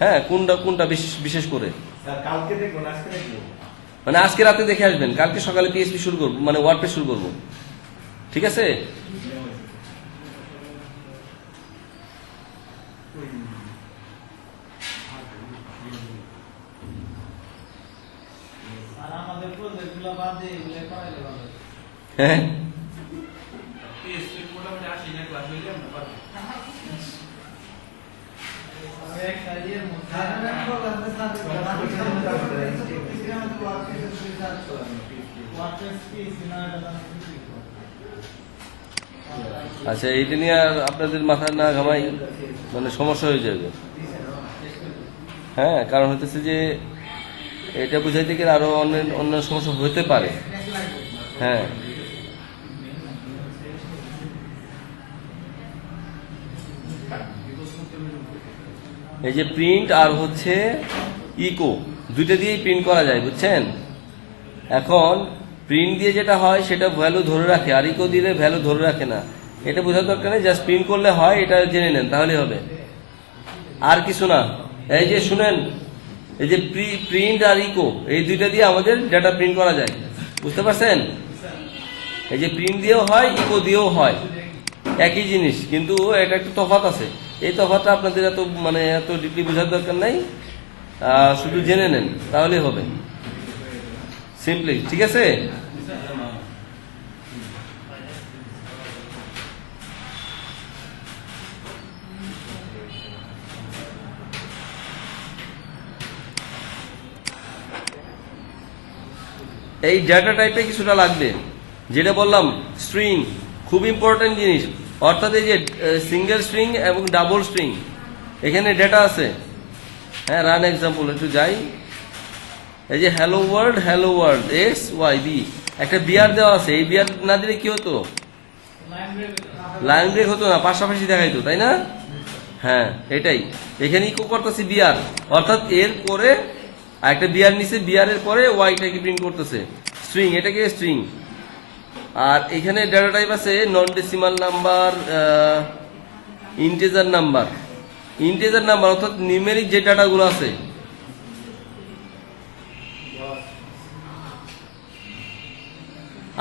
হ্যাঁ, কোনটা কোনটা বিশেষ করে কালকে দেখবো না, আজকে দেখবো, মানে আজকে রাতে দেখে আসবেন, কালকে সকালে পিএইচপি শুরু করবো, মানে ওয়ার্ডপ্রেস শুরু করবো। ঠিক আছে, হ্যাঁ আচ্ছা, এইটা নিয়ে আর আপনাদের মাথা না ঘামাই, মানে সমস্যা হয়ে যাবে। হ্যাঁ, কারণ হতেছে যে এটা বুঝাইতে গেলে আরো অন্য সমস্যা হতে পারে। হ্যাঁ, এই যে প্রিন্ট আর হচ্ছে ইকো দুইটা দিয়েই প্রিন্ট করা যায়, বুঝছেন। এখন প্রিন্ট দিয়ে যেটা হয় সেটা ভ্যালু ধরে রাখে, আর ইকো দিলে ভ্যালু ধরে রাখে না। এটা বোঝার দরকার নেই, জাস্ট প্রিন্ট করলে হয়, এটা জেনে নেন তাহলে হবে, আর কিছু না। এই যে শুনেন, এই যে প্রিন্ট আর ইকো এই দুইটা দিয়ে আমাদের ডাটা প্রিন্ট করা যায়, বুঝতে পারছেন। এই যে প্রিন্ট দিয়েও হয়, ইকো দিয়েও হয়, একই জিনিস, কিন্তু এটা একটু তফাৎ আছে। এই তফাৎটা আপনাদের এত ডিপলি বোঝার দরকার নাই, শুধু জেনে নেন তাহলে হবে, সিম্পলি। ঠিক আছে, এই ডাটা টাইপে কিছুটা লাগবে, যেটা বললাম স্ট্রিং খুব ইম্পর্টেন্ট জিনিস, অর্থাৎ এই যে সিঙ্গেল স্ট্রিং এবং ডাবল স্ট্রিং, এখানে ডেটা আছে। হ্যাঁ, রান এক্সাম্পল একটু যাই। এই যে hello world x y b, একটা বিআর দেওয়া আছে, এই বিআর না দিলে কি হতো, লাইন ব্রেক হতো না, পাশাপাশি দেখাইতো, তাই না। হ্যাঁ, এটাই এখানে ইকো করতেছি বিআর, অর্থাৎ এর পরে একটা বিআর নিচে, বিআর এর পরে ওয়াইটাকে প্রিন্ট করতেছে, স্ট্রিং, এটাকে স্ট্রিং। আর এখানে ডেটা টাইপ আছে নন ডেসিমাল নাম্বার, ইন্টিজার নাম্বার, অর্থাৎ নিউমেরিক যে ডাটাগুলো আছে।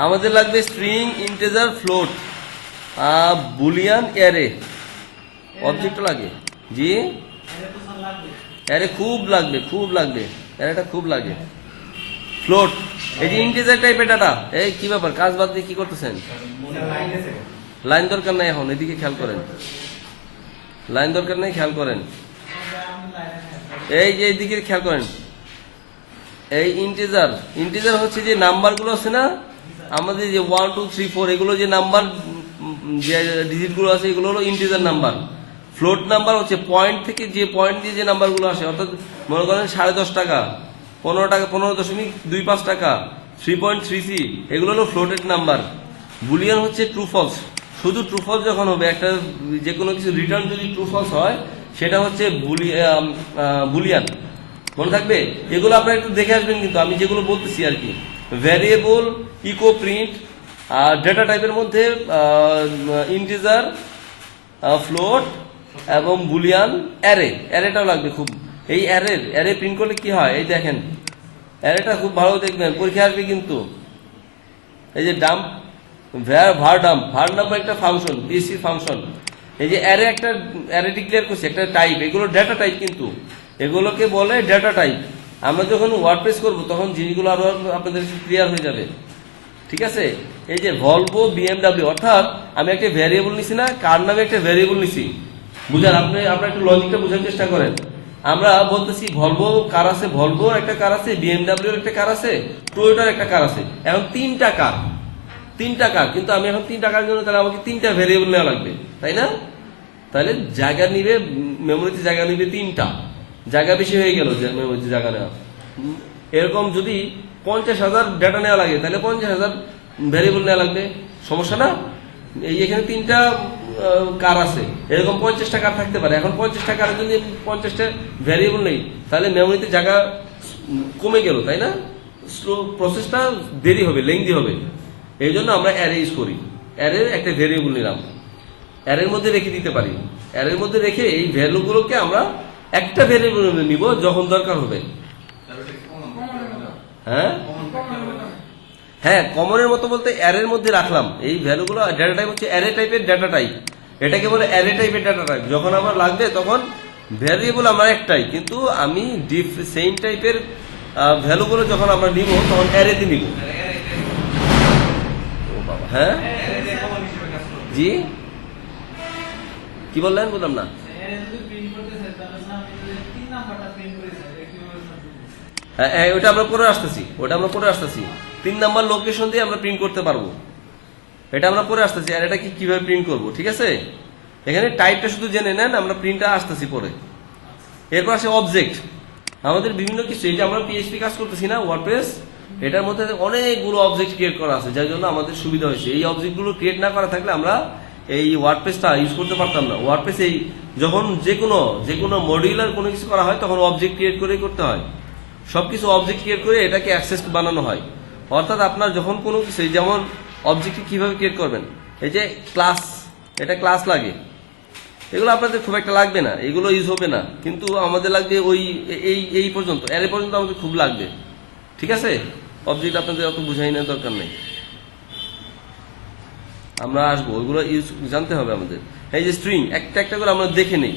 আমাদের লাগবে string, integer, float, boolean, array, object লাগে। জি, অ্যারে খুব লাগবে, অ্যারেটা খুব লাগে। ফ্লোট, এই যে ইন্টিজার টাইপের ডাটা, এই কি ব্যাপার, কাজ বাদ দিয়ে কি করতেছেন। লাইন দরকার নাই, এখন এদিকে খেয়াল করেন, লাইন দরকার নেই, খেয়াল করেন, এই যে এইদিকে খেয়াল করেন। এই ইন্টিজার হচ্ছে যে নাম্বারগুলো আছে না আমাদের, যে 1 2 3 4 এগুলো যে নাম্বার, যে ডিজিট গুলো আছে, এগুলো হলো ইন্টিজার নাম্বার। ফ্লোট নাম্বার হচ্ছে পয়েন্ট থেকে, যে পয়েন্ট দিয়ে যে নাম্বারগুলো আসে, অর্থাৎ মনে করেন 10.5 টাকা, 15 টাকা, 15.25 টাকা, 3.33, এগুলো হলো ফ্লোটেড নাম্বার। বুলিয়ান হচ্ছে ট্রু ফলস, শুধু ট্রু ফলস যখন হবে, একটা যে কোনো কিছু রিটার্ন যদি ট্রু ফলস হয়, সেটা হচ্ছে বুলিয়ান, মনে থাকবে। এগুলো আপনারা একটু দেখে আসবেন, কিন্তু আমি যেগুলো বলতেছি আর কি, ভ্যারিয়েবল, ইকো, প্রিন্ট, আর ডেটা টাইপের মধ্যে ইন্টিজার, ফ্লোট এবং বুলিয়ান, অ্যারেটাও লাগবে খুব। এই অ্যারে প্রিন্ট করলে কি হয়, এই দেখেন, অ্যারেটা খুব ভালো দেখবেন, পরীক্ষা আসবে কিন্তু। এই যে ডাম্প, ভার ডাম্প একটা ফাংশন, পিএসসি ফাংশন। এই যে অ্যারে ডিক্লেয়ার করছি একটা টাইপ, এগুলো ডেটা টাইপ, কিন্তু এগুলোকে বলে ডেটা টাইপ। আমরা যখন ওয়ার্ডপ্রেস করব তখন জিনিসগুলো আরো আপনাদের ক্লিয়ার হয়ে যাবে, ঠিক আছে? এই যে ভলভো বিএমডাব্লিউ, অর্থাৎ আমি একটা ভ্যারিয়েবল নিছি না, কার নামে একটা ভ্যারিয়েবল নিছি, বুঝান আপনারা একটু লজিকটা বোঝার চেষ্টা করেন। আমরা বলতেছি ভলভো কার আছে, ভলভোর একটা কার আছে, বিএমডাব্লিউর একটা কার আছে, টয়োটার একটা কার আছে। এখন তিনটা কার, কিন্তু আমি এখন 3 টাকার জন্য তাহলে আমাকে 3টা ভ্যারিয়েবল নেওয়া লাগবে, তাই না? তাহলে জায়গা নিবে, মেমোরিতে জায়গা নিবে 3টা, জায়গা বেশি হয়ে গেল মেমোরিতে জায়গা নেওয়া। এরকম যদি 50,000 ডেটা নেওয়া লাগে তাহলে 50,000 ভ্যারিয়েবল নেওয়া লাগবে, সমস্যা না? এই এখানে 3টা কার আছে, এরকম 50টা কার থাকতে পারে। এখন 50টা কারের জন্য 50টা ভ্যারিয়েবল নেই, তাহলে মেমোরিতে জায়গা কমে গেল, তাই না? স্লো প্রসেসটা দেরি হবে, লেংদি হবে। এই জন্য আমরা অ্যারে ইউজ করি। অ্যারের একটা ভ্যারিয়েবল নিলাম, অ্যারের মধ্যে রেখে দিতে পারি, অ্যারের মধ্যে রেখে এই ভ্যালুগুলোকে আমরা একটা ভ্যারিয়েবল নিব যখন দরকার হবে। হ্যাঁ, কমনের মতো বলতে অ্যারের মধ্যে রাখলাম এই ভ্যালুগুলো। ডেটা টাইপ হচ্ছে অ্যারে টাইপের ডেটা টাইপ, এটাকে বলে অ্যারে টাইপের ডেটা টাইপ। যখন আমার লাগবে তখন ভ্যারিয়েবল আমার একটাই, কিন্তু আমি সেম টাইপের ভ্যালুগুলো যখন আমরা নিব তখন অ্যারেতে নিব। হ্যাঁ জি, কি বললেন, বললাম না। হ্যাঁ, ওটা আমরা পরে আসতেছি, 3 নাম্বার লোকেশন দিয়ে আমরা প্রিন্ট করতে পারবো, এটা আমরা পরে আসতেছি। আর এটা কিভাবে প্রিন্ট করব, ঠিক আছে? এখানে টাইপটা শুধু জেনে নেন, আমরা প্রিন্টটা আসতেছি পরে। এরপর আসে অবজেক্ট। আমাদের বিভিন্ন কিছু, এই যে আমরা পিএইচপি কাজ করতেছি না, ওয়ার্ডপ্রেস, এটার মধ্যে অনেকগুলো অবজেক্ট ক্রিয়েট করা আছে, যার জন্য আমাদের সুবিধা হয়েছে। এই অবজেক্টগুলো ক্রিয়েট না করা থাকলে আমরা এই ওয়ার্ডপ্রেসটা ইউজ করতে পারতাম না। ওয়ার্ডপ্রেস এই যখন যে কোনো মডিউলার কোনো কিছু করা হয় তখন অবজেক্ট ক্রিয়েট করেই করতে হয়। সবকিছু অবজেক্ট ক্রিয়েট করে এটাকে অ্যাক্সেস বানানো হয়। অর্থাৎ আপনার যখন কোনো কিছু, যেমন অবজেক্ট কিভাবে ক্রিয়েট করবেন, এই যে ক্লাস, এটা ক্লাস লাগে, এগুলো আপনাদের খুব একটা লাগবে না, এগুলো ইউজ হবে না, কিন্তু আমাদের লাগবে ওই এই পর্যন্ত, অ্যারে পর্যন্ত আমাদের খুব লাগবে, ঠিক আছে? অবজেক্ট আপনাদের অত বুঝাই না, দরকার নেই, আমরা আসবো, ওইগুলো ইউজ জানতে হবে আমাদের। এই যে স্ট্রিং, একটা একটা করে আমরা দেখে নেই।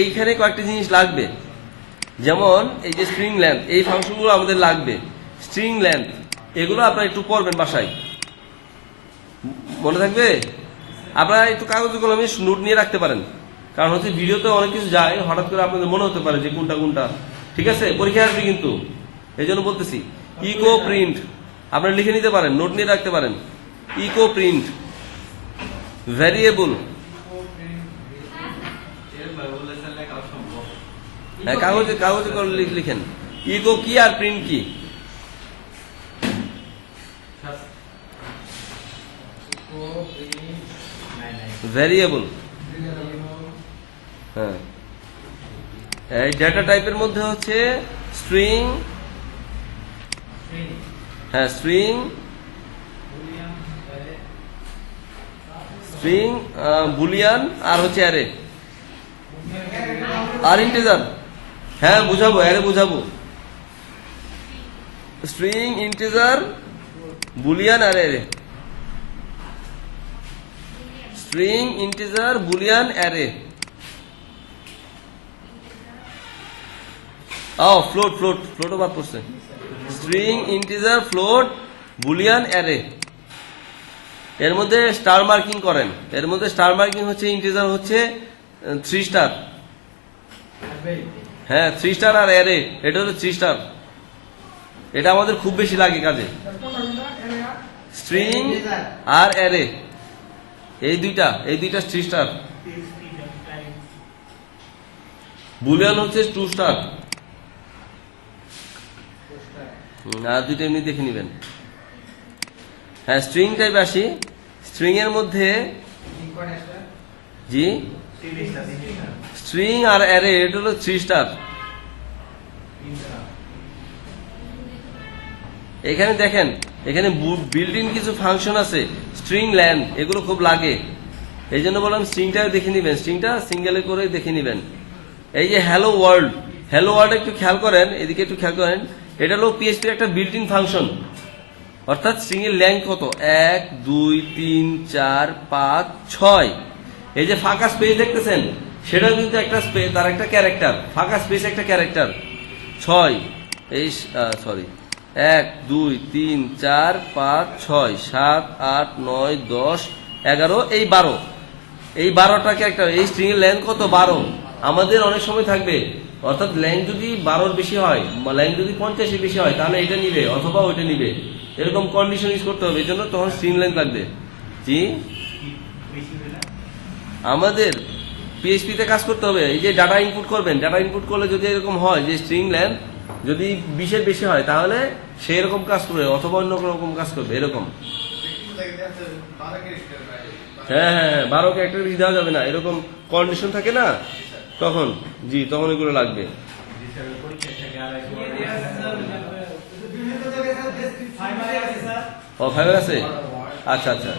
এইখানে কয়েকটা জিনিস লাগবে, যেমন এই যে স্ট্রিং লেন্থ, এই ফাংশনগুলো আমাদের লাগবে। স্ট্রিং লেন্থ এগুলো আপনারা একটু পড়বেন বাসায়, মনে থাকবে। আপনারা একটু কাগজে কলমে নোট নিয়ে রাখতে পারেন, কারণ হচ্ছে ভিডিওতে অনেক কিছু যায়, হঠাৎ করে আপনাদের মনে হতে পারে যে কোনটা, ঠিক আছে? পরীক্ষা আসবে কিন্তু, এই জন্য বলতেছি। ইকো প্রিন্ট আপনারা লিখে নিতে পারেন, নোট নিয়ে রাখতে পারেন। ইকো প্রিন্ট ভ্যারিয়েবল, হ্যাঁ, কাগজে করে লিখেন। ইকো কি আর প্রিন্ট কি? ভ্যারিয়েবল। হ্যাঁ, এই ডেটা টাইপের মধ্যে হচ্ছে স্ট্রিং, হ্যাঁ স্ট্রিং, বুলিয়ান, আর হচ্ছে অ্যারে আর ইন্টিজার। হ্যাঁ বুঝাবো, অ্যারে বুঝাবো। স্ট্রিং, ইন্টিজার, বুলিয়ান আর array. String, integer, boolean, array. ফ্লোটও বাদ পড়ছে। String, integer, float, boolean, array. এর মধ্যে স্টার মার্কিং করেন, এর মধ্যে স্টার মার্কিং হচ্ছে ইন্টিজার হচ্ছে 3 স্টার, হ্যাঁ 3 স্টার, আর অ্যারে এটা হচ্ছে 3 স্টার। এটা আমাদের খুব বেশি লাগে কাজে। স্ট্রিং আর অ্যারে এই দুইটা 3 স্টার। বুলিয়ান হচ্ছে 2 স্টার, আর দুইটা এমনি দেখে নিবেন। হ্যাঁ, স্ট্রিং টাইপ আসি। স্ট্রিং এর মধ্যে জি, স্ট্রিং আর অ্যারে এটা হলো 3 স্টার। এখানে দেখেন, এখানে বিল্ট ইন কিছু ফাংশন আছে, স্ট্রিং ল্যান, এগুলো খুব লাগে। এই জন্য বললাম স্ট্রিংটা দেখে নিবেন, স্ট্রিংটা সিঙ্গেলে করে দেখে নিবেন। এই যে হ্যালো ওয়ার্ল্ড একটু খেয়াল করেন, এদিকে একটু খেয়াল করেন, এটা হলো পিএইচপির একটা বিল্ট ইন ফাংশন। অর্থাৎ স্ট্রিং এর লেন্থ কত 1 2 3 4 5 6। এই যে ফাঁকা স্পেস দেখতেছেন সেটা কিন্তু একটা স্পেস, তার একটা ক্যারেক্টার, ফাঁকা স্পেস একটা ক্যারেক্টার। 6 এই সরি 1 2 3 4 5 6 7 8 9 10 11 এই 12, এই 12টা ক্যারেক্টার। এই স্ট্রিং এর লেন্থ কত 12। আমাদের অনেক সময় থাকবে, অর্থাৎ লেন্থ যদি 12-র বেশি হয়, লেন্থ যদি 50-এর বেশি হয়, তাহলে এটা নিবে অথবা ওইটা নিবে, এরকম কন্ডিশন ইউজ করতে হবে। এই জন্য তখন স্ট্রিং লেন্থ লাগবে। জি, আমাদের PHP তে কাজ করতে হবে। এই যে ডাটা ইনপুট করবেন, ডাটা ইনপুট করলে যদি এরকম হয় যে স্ট্রিং লেন্থ যদি 20-এর বেশি হয়, তাহলে সেই রকম কাজ করবে অথবা অন্য রকম কাজ করবে, এরকম। হ্যাঁ হ্যাঁ হ্যাঁ, 12 ক্যারেক্টার বেশি দেওয়া যাবে না, এরকম কন্ডিশন থাকে না তখন। জি, তখন এগুলো লাগবে। ও ফাইবার আছে, আচ্ছা আচ্ছা।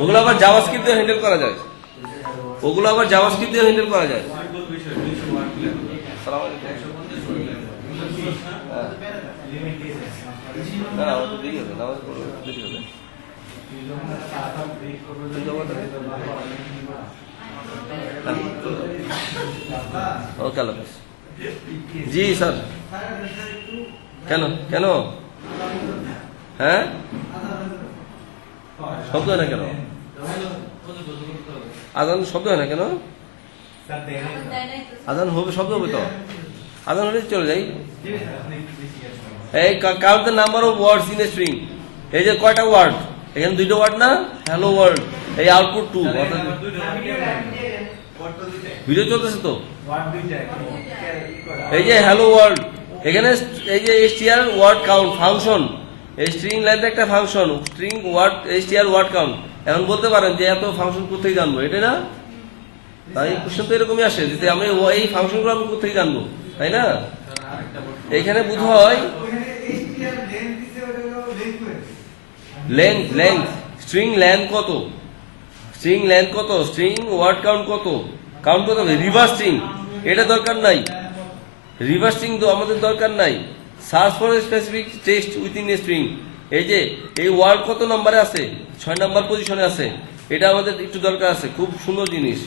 ওগুলো আবার জাভাস্ক্রিপ্ট দিয়ে হ্যান্ডেল করা যায়, ওগুলো আবার জাভাস্ক্রিপ্ট দিয়ে হ্যান্ডেল করা যায়। আসসালামু আলাইকুম। হ্যাঁ। না, আমার তো দেরি হবে, নামাজ পড়বো, দেরি হবে। ওকে, আল্লাহ হাফেজ। জি স্যার। কেন কেন? হ্যাঁ, শব্দ হয় না কেন? আজান শব্দ হয় না কেন? আজান হবে, শব্দ হবে তো। আজান হলে চলে যাই। এই count the number of words in a string. এই যে কয়টা ওয়ার্ড, এখানে 2টা ওয়ার্ড না, হ্যালো ওয়ার্ল্ড, এই আউটপুট 2। ভিডিও চলতেছে তো। এই যে হ্যালো ওয়ার্ল্ড, এখানে এই যে str ওয়ার্ড কাউন্ট ফাংশন, এই স্ট্রিং লেন্থ একটা function, string word str word count. এখন বলতে পারেন যে এত ফাংশন কোথায় জানবো, এটা না? তাই কোশ্চেন তো এরকমই আসে যে আমি এই ফাংশনগুলো আমি কোথায় জানবো, তাই না? এখানে বোধ হয় লেন্থ, লেন্থ স্ট্রিং লেন্থ কত, স্ট্রিং লেন্থ কত, স্ট্রিং ওয়ার্ড কাউন্ট কত, কাউন্ট কত হবে। রিভার্স স্ট্রিং এটা দরকার নাই, রিভার্স স্ট্রিং তো আমাদের দরকার নাই। Search for specific text within a string. এই যে এই ওয়ার্ড কত নম্বরে আছে, 6 নম্বর পজিশনে আছে, এটা আমাদের একটু দরকার আছে। খুব সুন্দর জিনিস।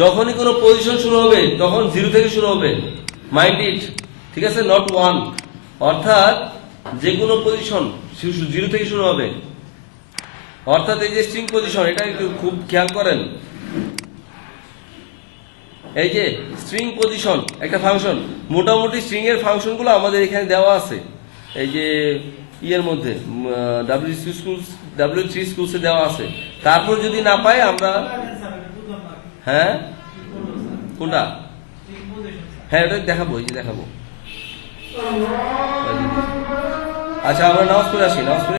যখনই কোনো পজিশন শুরু হবে তখন 0 থেকে শুরু হবে, মাইন্ড ইট, ঠিক আছে, নট 1। অর্থাৎ যে কোনো পজিশন 0 থেকে শুরু হবে। অর্থাৎ এই যে স্ট্রিং পজিশন, এটা একটু খুব খেয়াল করেন। এই যে স্ট্রিং পজিশন একটা ফাংশন, মোটামুটি স্ট্রিং এর ফাংশনগুলো আমাদের এখানে দেওয়া আছে। এই যে ইয়ের মধ্যে W3 স্কুলসে দেওয়া আছে। তারপর যদি না পাই আমরা, হ্যাঁ কোনটা, হ্যাঁ ওটা দেখাবো, এই যে দেখাবো। আচ্ছা, আমরা নামাজ পড়ে আসি, নামাজ পড়ে